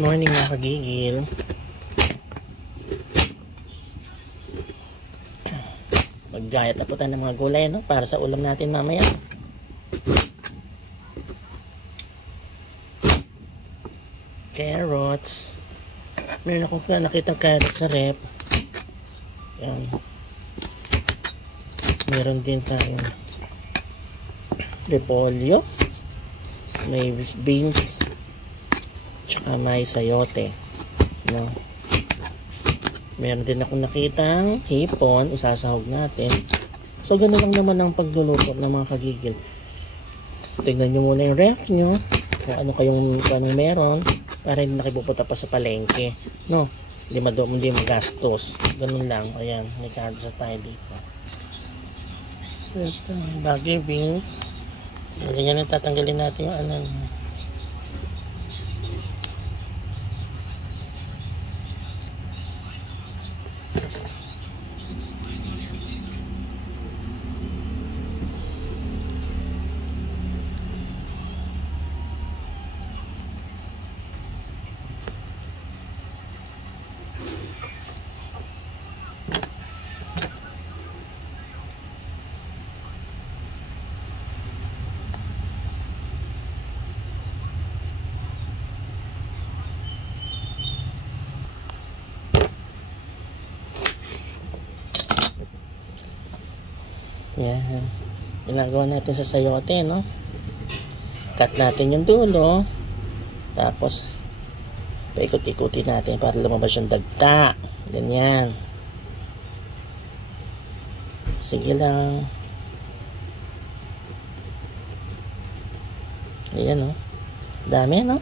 Morning mga kagigil. Maggayat na po tayo ng mga gulay, no? Para sa ulam natin mamaya. Carrots. Meron akong nakitang carrots sa rep. Yan. Meron din tayong repolyo. May beans. Tsaka may sayote, no? Meron din akong nakitang hipon, isasahog natin. So ganoon lang naman ang pagluluto ng mga kagigil. Tignan nyo muna yung ref nyo kung anong meron para hindi nakipupunta pa sa palengke, no? Hindi magastos. Ganoon lang. Ayan, may carrots tayo dito. Bagay beans. Ganyan na, tatanggalin natin yung ano. Yan. Ginagawa natin sa sayote, no? Cut natin yung dulo. Tapos, paikot-ikutin natin para lumabas yung dagta. Ganyan. Sige lang. Ayan, no? Dami, no?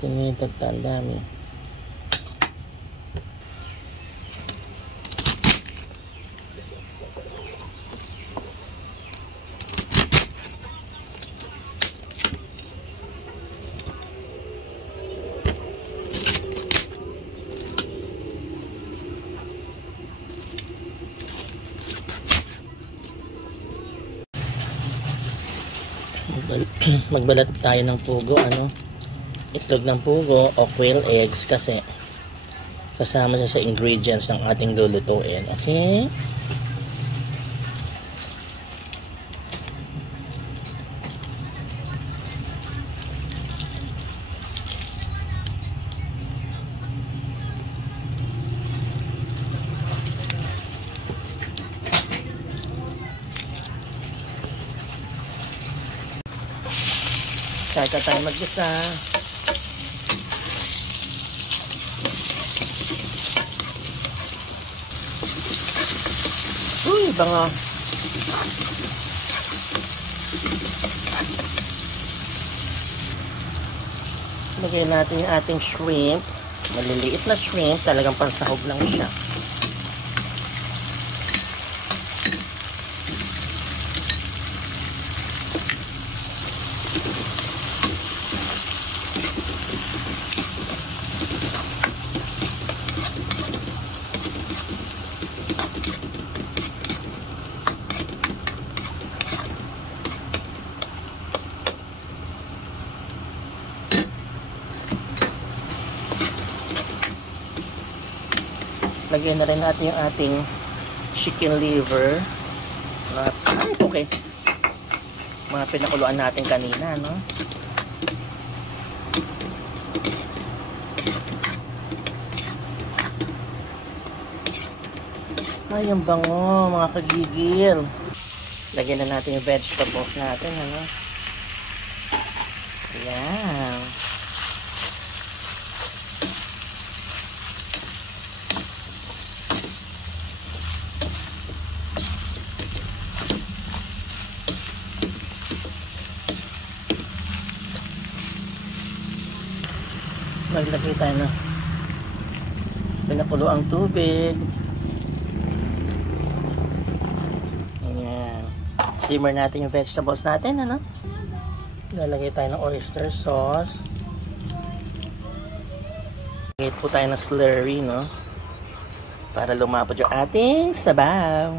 Tingnan yung dagta, ang dami. Magbalat tayo ng pugo, ano? Itlog ng pugo o quail eggs kasi kasama siya sa ingredients ng ating lulutuin. Okay? Kaya tayo mag-isa. Uy, bango. Lagay natin yung ating shrimp. Maliliit na shrimp. Talagang pansahog lang siya. Lagyan na rin natin yung ating chicken liver. Ay, okay. Mga pinakuluan natin kanina, no? Ay, yung bango, mga kagigil. Lagyan na natin yung vegetables natin, ano? Ayan. Maglagay tayo na pinakulo ang tubig. Ayan. Simmer natin yung vegetables natin, ano? Lalagay tayo ng oyster sauce. Hit po tayo ng slurry, no? Para lumapot yung ating sabaw.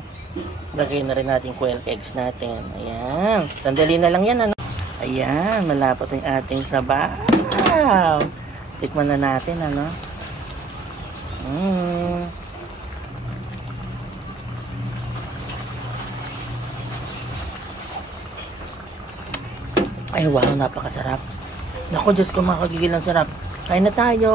Lagay na rin natin quail eggs natin. Ayan. Sandali na lang yan, ano? Ayan, malapot yung ating sabaw. Tikman na natin, ano? Ay, wow, napakasarap. Naku, Diyos ko, makakagigil ng sarap. Kain na tayo.